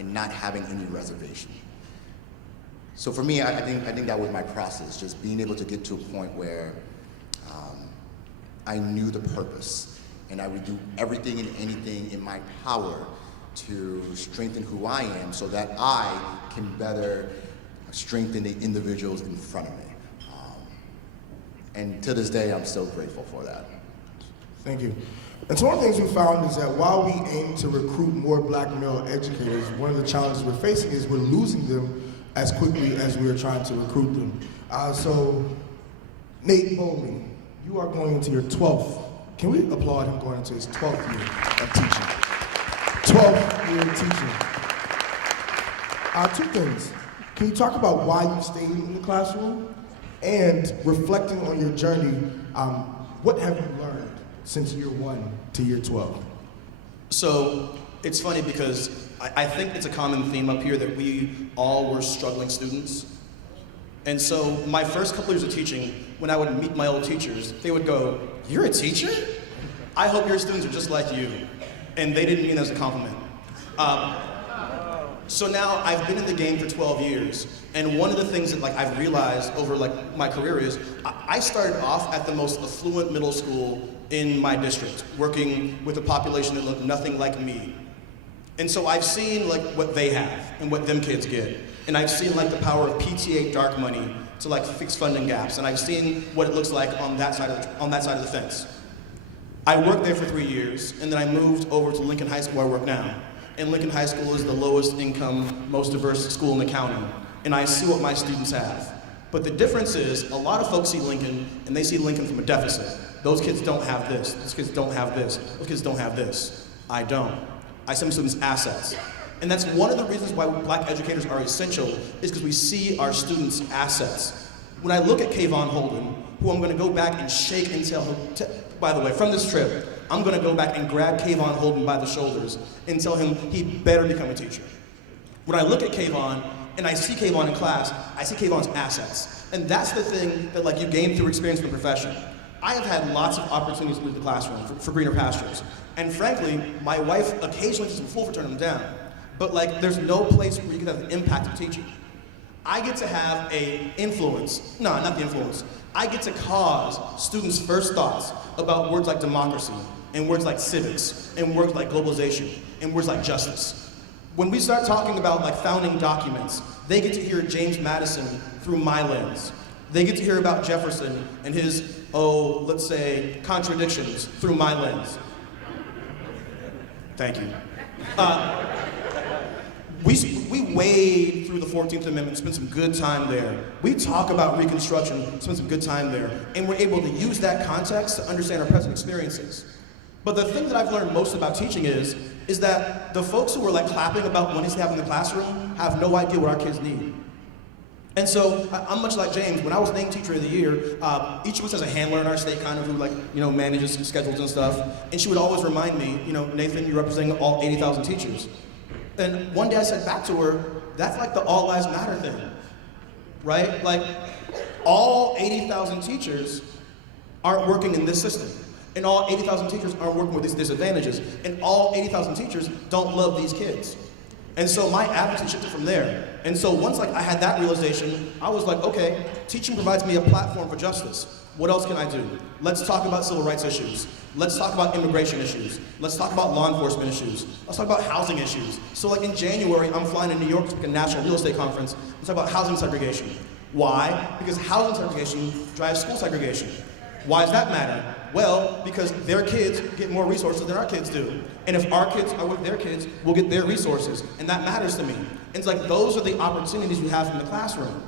and not having any reservation. So for me, I think that was my process, just being able to get to a point where I knew the purpose, and I would do everything and anything in my power to strengthen who I am so that I can better strengthen the individuals in front of me. And to this day, I'm still grateful for that. Thank you. And so one of the things we found is that while we aim to recruit more black male educators, one of the challenges we're facing is we're losing them as quickly as we're trying to recruit them. So Nate Bowley, you are going into your 12th. Can we applaud him going into his 12th year of teaching? 12th year of teaching. Two things. Can you talk about why you stayed in the classroom? And reflecting on your journey, what have you learned since year 1 to year 12? So it's funny because I think it's a common theme up here that we all were struggling students. And so my first couple years of teaching, when I would meet my old teachers, they would go, "You're a teacher? I hope your students are just like you." And they didn't mean that as a compliment. So now I've been in the game for 12 years, and one of the things that I've realized over my career is I started off at the most affluent middle school in my district, working with a population that looked nothing like me. And so I've seen what they have and what them kids get, and I've seen the power of PTA dark money to fix funding gaps, and I've seen what it looks like on that side of the fence. I worked there for 3 years, and then I moved over to Lincoln High School where I work now. And Lincoln High School is the lowest income, most diverse school in the county. And I see what my students have. But the difference is, a lot of folks see Lincoln, and they see Lincoln from a deficit. Those kids don't have this, those kids don't have this, those kids don't have this. I don't. I see my students' assets. And that's one of the reasons why black educators are essential, is because we see our students' assets. When I look at Kayvon Holden, who I'm gonna go back and shake and tell him, by the way, from this trip, I'm gonna go back and grab Kayvon Holden by the shoulders and tell him he better become a teacher. When I look at Kayvon and I see Kayvon in class, I see Kayvon's assets. And that's the thing that you gain through experience in the profession. I have had lots of opportunities to move the classroom for greener pastures. And frankly, my wife occasionally is a fool for turning them down. But there's no place where you can have the impact of teaching. I get to have I get to cause students' first thoughts about words like democracy, and words like civics, and words like globalization, and words like justice. When we start talking about founding documents, they get to hear James Madison through my lens. They get to hear about Jefferson and his, let's say, contradictions through my lens. Thank you. We wade through the 14th Amendment, spend some good time there. We talk about Reconstruction, spend some good time there. And we're able to use that context to understand our present experiences. But the thing that I've learned most about teaching is that the folks who are clapping about what needs to happen in the classroom have no idea what our kids need. And so I'm much like James. When I was named Teacher of the Year, each of us has a handler in our state who manages schedules and stuff. And she would always remind me, Nathan, you're representing all 80,000 teachers. And one day I said back to her, that's the all lives matter thing, right? All 80,000 teachers aren't working in this system. And all 80,000 teachers aren't working with these disadvantages. And all 80,000 teachers don't love these kids. And so my advocacy shifted from there. And so once I had that realization, I was okay, teaching provides me a platform for justice. What else can I do? Let's talk about civil rights issues. Let's talk about immigration issues. Let's talk about law enforcement issues. Let's talk about housing issues. So in January, I'm flying to New York to a national real estate conference and talk about housing segregation. Why? Because housing segregation drives school segregation. Why does that matter? Well, because their kids get more resources than our kids do. And if our kids are with their kids, we'll get their resources. And that matters to me. And it's those are the opportunities we have in the classroom.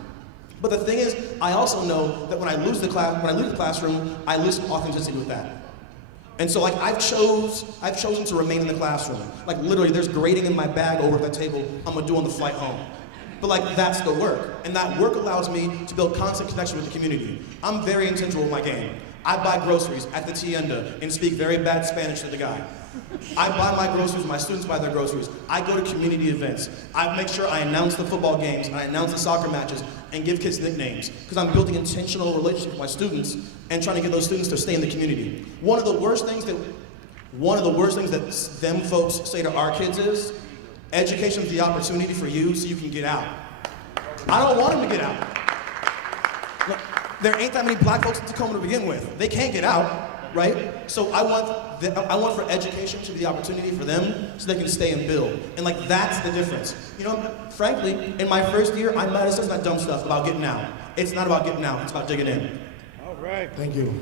But the thing is, I also know that when I lose the classroom, I lose authenticity with that. And so I've chosen to remain in the classroom. Literally, there's grading in my bag over at that table I'm gonna do on the flight home. But that's the work. And that work allows me to build constant connection with the community. I'm very intentional with my game. I buy groceries at the tienda and speak very bad Spanish to the guy. I buy my groceries, my students buy their groceries. I go to community events. I make sure I announce the football games and I announce the soccer matches and give kids nicknames because I'm building intentional relationships with my students and trying to get those students to stay in the community. One of the worst things that them folks say to our kids Education is the opportunity for you so you can get out. I don't want them to get out. Look, there ain't that many black folks in Tacoma to begin with. They can't get out, right? So I want for education to be the opportunity for them so they can stay and build. And like, that's the difference. You know, frankly, in my first year, I might have said that dumb stuff about getting out. It's not about getting out, it's about digging in. All right. Thank you.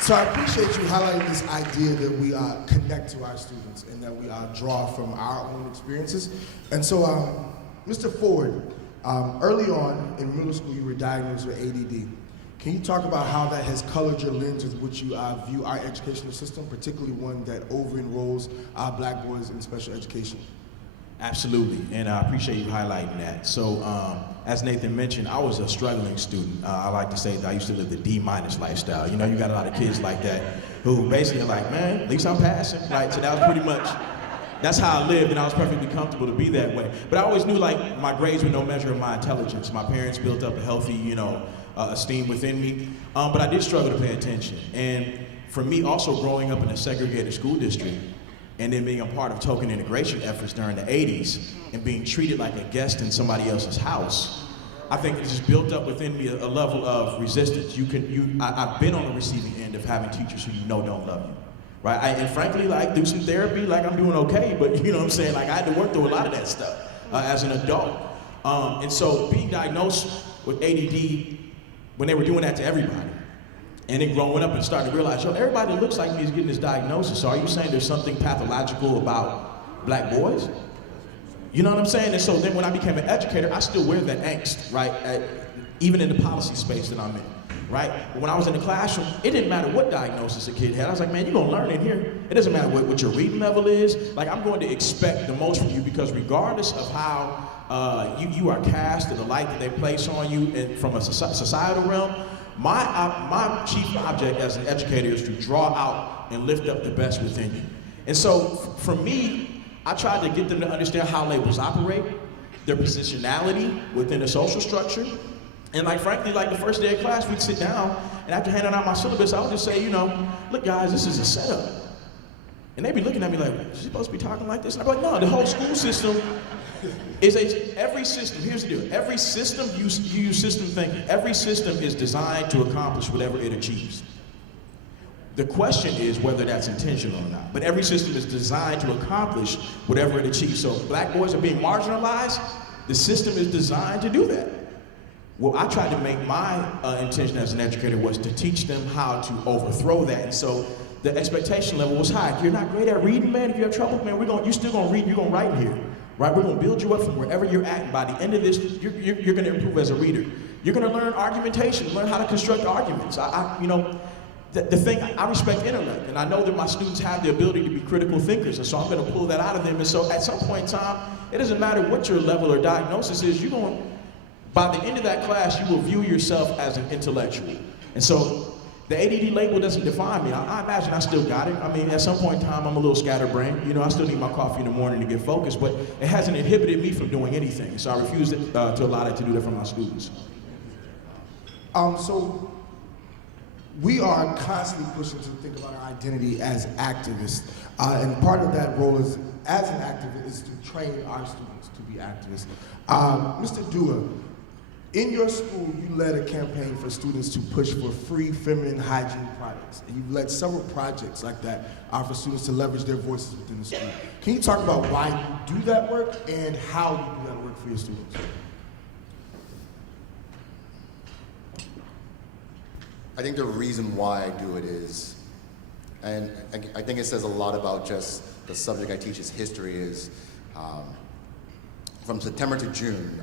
So I appreciate you highlighting this idea that we connect to our students and that we draw from our own experiences. And so, Mr. Ford, early on in middle school, you were diagnosed with ADD. Can you talk about how that has colored your lens with which you view our educational system, particularly one that over-enrolls black boys in special education? Absolutely, and I appreciate you highlighting that. So, as Nathan mentioned, I was a struggling student. I like to say that I used to live the D- lifestyle. You know, you got a lot of kids like that who basically are like, man, at least I'm passing. Like, so that was pretty much, that's how I lived, and I was perfectly comfortable to be that way. But I always knew, like, my grades were no measure of my intelligence. My parents built up a healthy, esteem within me, but I did struggle to pay attention. And for me, also growing up in a segregated school district, and then being a part of token integration efforts during the 80s and being treated like a guest in somebody else's house, I think it just built up within me a level of resistance. I've been on the receiving end of having teachers who don't love you, right? And frankly, like, through some therapy, like, I'm doing okay, but you know what I'm saying? Like, I had to work through a lot of that stuff as an adult. And so being diagnosed with ADD, when they were doing that to everybody, and then growing up and starting to realize, everybody that looks like me is getting this diagnosis. So are you saying there's something pathological about black boys? You know what I'm saying? And so then when I became an educator, I still wear that angst, right? Even in the policy space that I'm in, right? But when I was in the classroom, it didn't matter what diagnosis a kid had. I was like, man, you're gonna learn in here. It doesn't matter what your reading level is. Like, I'm going to expect the most from you, because regardless of how you are cast and the light that they place on you and from a societal realm, my chief object as an educator is to draw out and lift up the best within you. And so for me, I tried to get them to understand how labels operate, their positionality within the social structure. And like, frankly, like, the first day of class, we'd sit down, and after handing out my syllabus, I would just say, look, guys, this is a setup. And they'd be looking at me like, is she supposed to be talking like this? And I'd be like, no, the whole school system every system, here's the deal, every system, you use system thinking, every system is designed to accomplish whatever it achieves. The question is whether that's intentional or not, but every system is designed to accomplish whatever it achieves. So if black boys are being marginalized, the system is designed to do that. Well, I tried to make my intention as an educator was to teach them how to overthrow that. And so the expectation level was high. If you're not great at reading, man, if you have trouble, man, you're still gonna read, you're gonna write in here. Right, we're going to build you up from wherever you're at, and by the end of this, you're going to improve as a reader. You're going to learn argumentation, learn how to construct arguments. The thing, I respect intellect, and I know that my students have the ability to be critical thinkers, and so I'm going to pull that out of them. And so at some point in time, it doesn't matter what your level or diagnosis is, by the end of that class, you will view yourself as an intellectual. And so the ADD label doesn't define me. I imagine I still got it. I mean, at some point in time, I'm a little scatterbrained. I still need my coffee in the morning to get focused, but it hasn't inhibited me from doing anything. So I refuse to allow that to do that for my students. So we are constantly pushing to think about our identity as activists. And part of that role is, as an activist, is to train our students to be activists. Mr. Dua, in your school, you led a campaign for students to push for free feminine hygiene products. And you've led several projects like that for students to leverage their voices within the school. Can you talk about why you do that work and how you do that work for your students? I think the reason why I do it is, and I think it says a lot about just the subject I teach is history, is from September to June,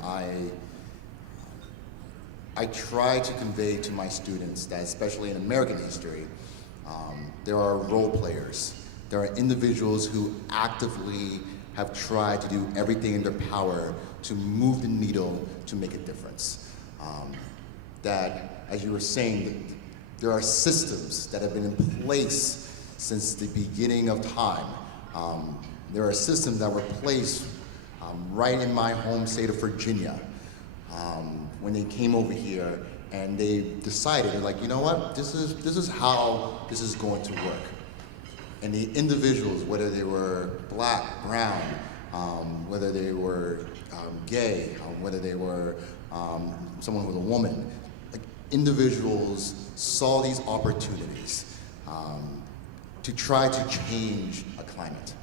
I try to convey to my students that, especially in American history, there are role players. There are individuals who actively have tried to do everything in their power to move the needle to make a difference. That, as you were saying, there are systems that have been in place since the beginning of time. There are systems that were placed right in my home state of Virginia. When they came over here and they decided, they're like, you know what, this is how this is going to work. And the individuals, whether they were black, brown, whether they were gay, whether they were someone who was a woman, like, individuals saw these opportunities to try to change a climate.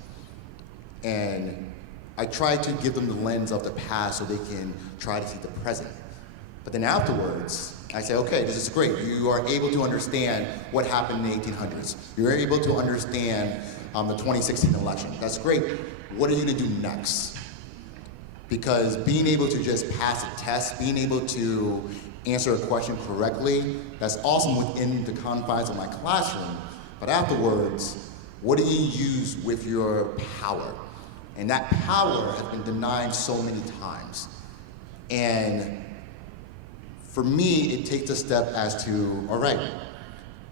And I try to give them the lens of the past so they can try to see the present. But then afterwards, I say, okay, this is great. You are able to understand what happened in the 1800s. You're able to understand the 2016 election. That's great. What are you gonna do next? Because being able to just pass a test, being able to answer a question correctly, that's awesome within the confines of my classroom. But afterwards, what do you use with your power? And that power has been denied so many times. And for me, it takes a step as to, all right,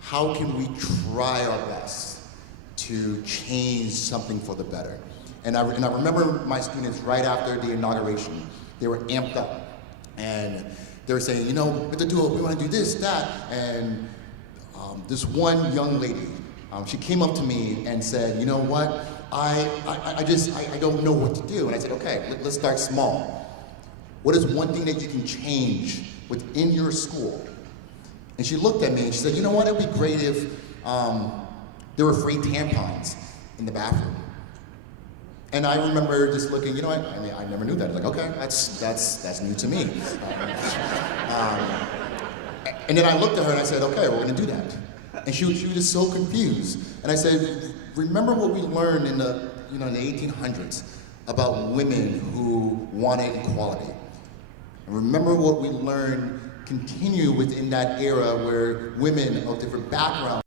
how can we try our best to change something for the better? And I remember my students right after the inauguration, they were amped up. And they were saying, you know, we want to do this, that. And this one young lady, she came up to me and said, you know what, I don't know what to do. And I said, okay, let's start small. What is one thing that you can change within your school? And she looked at me and she said, you know what, it would be great if there were free tampons in the bathroom. And I remember just looking, you know what, I mean, I never knew that. Like, okay, that's new to me. And then I looked at her and I said, okay, we're gonna do that. And she was just so confused. And I said, remember what we learned in the 1800s about women who wanted equality. And remember what we learned continue within that era where women of different backgrounds